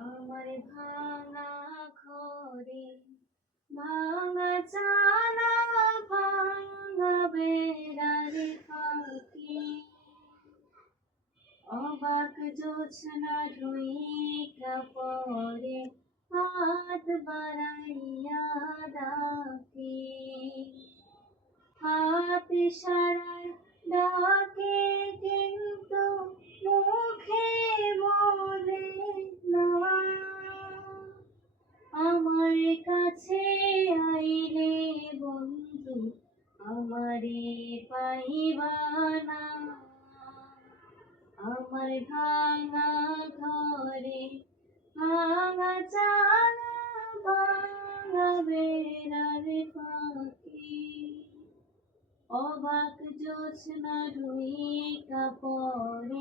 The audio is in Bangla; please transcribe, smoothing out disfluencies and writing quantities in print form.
আমার ভাঙা ঘরে ভাঙা চালা ভাঙা বেড়ার ফাঁকি অবাক জোছনা ঢুইকা পরে হাত বাড়াইয়া ডাকে হাত ইশারায় ডাকে কিন্তু মুখে বলে না আমার কাছে আইলে বন্ধু আমারে পাইবা না আমার ভাঙা ঘরে ভাঙা চালা ভাঙা বেড়ার ফাঁকি অবাক জোছনা ঢুইকা পরে